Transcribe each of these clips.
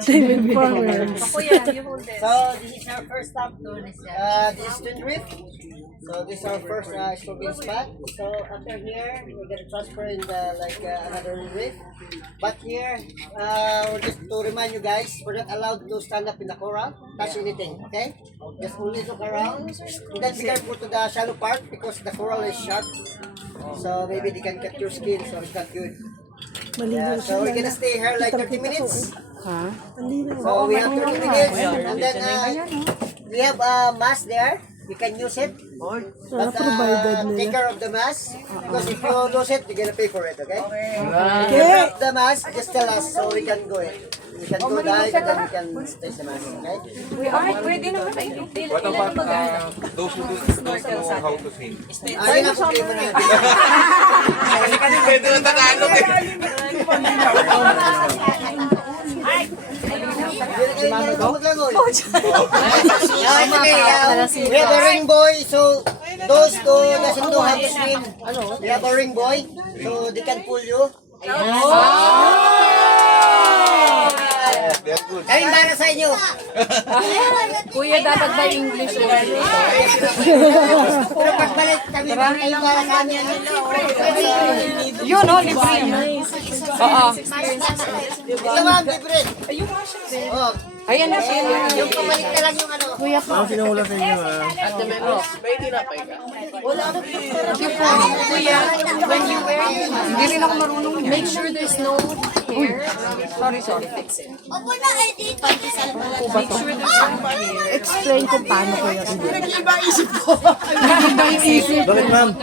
David Farmer. So this is our first stop. This is Twin Reef. So this is our first snorkeling spot. So after here, we're gonna transfer in the another reef. But here, just to remind you guys, we're not allowed to stand up in the coral, touch anything. Okay? Just only look around. And then be careful to the shallow part because the coral is sharp. So maybe they can cut your skin. So it's not good. Yeah, so we're gonna stay here like 30 minutes. So we have 30 minutes, and then we have a mask there. You can use it. But take care of the mask because if you lose it, you're gonna pay for it. Okay? Okay. The mask, just tell us so we can go in. We can go dive and then we can take the mask. Okay? Pwede naman tayo. What about those who don't know how to swim? Ayun ang problema na. Kasi pwede na Tagalog eh. We have a ring boy, so those who doesn't know how to swim, we have a ring boy, so they can pull you. Ayun para sa inyo. Kuya, dapat ba English? Pero pagbalik kami, ayun para sa amin. Yun, no? Libre yun. Oo. Ito ma'am, libre. Oh. Ayan na siya. Yung pabalik na lang yung ano. Kuya po. Sinula sa inyo Kuya, when you wear it, hindi rin ako marunong yan. Make sure there's no hair. Sorry. Fix it. Make sure there's no hair. Explain kung paano ko yung hindi. Isip. Bakit ma'am?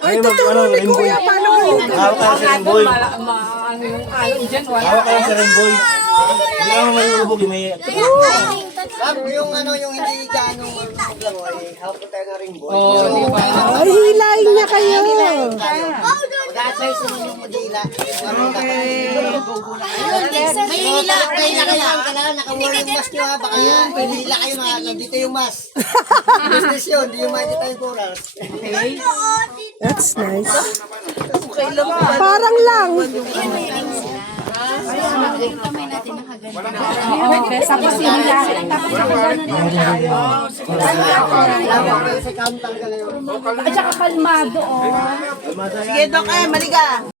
Ay, tutulong ni Kuya. Paano ko yung Hawak ka sa rimboy. Ano yung alon dyan, wala. Hawak ka sa rimboy. Hindi ako malulubog. May... Ma'am, yung ano, yung hindi gaano marunong lang, hawak ko tayo ng ring boy. Ay, hilahin niya kayo. Mag-a-advise naman yung mag-hila. May hila kayo. Kailangan naka-wear yung mask nyo ha. Baka hila kayo mga nandito yung mask. Business yun, hindi yung makikita yung corals. That's nice. Parang lang. Tapos hila. Sa camp talaga na yun. At saka kalmado, oh. Sige, Dok, maliga.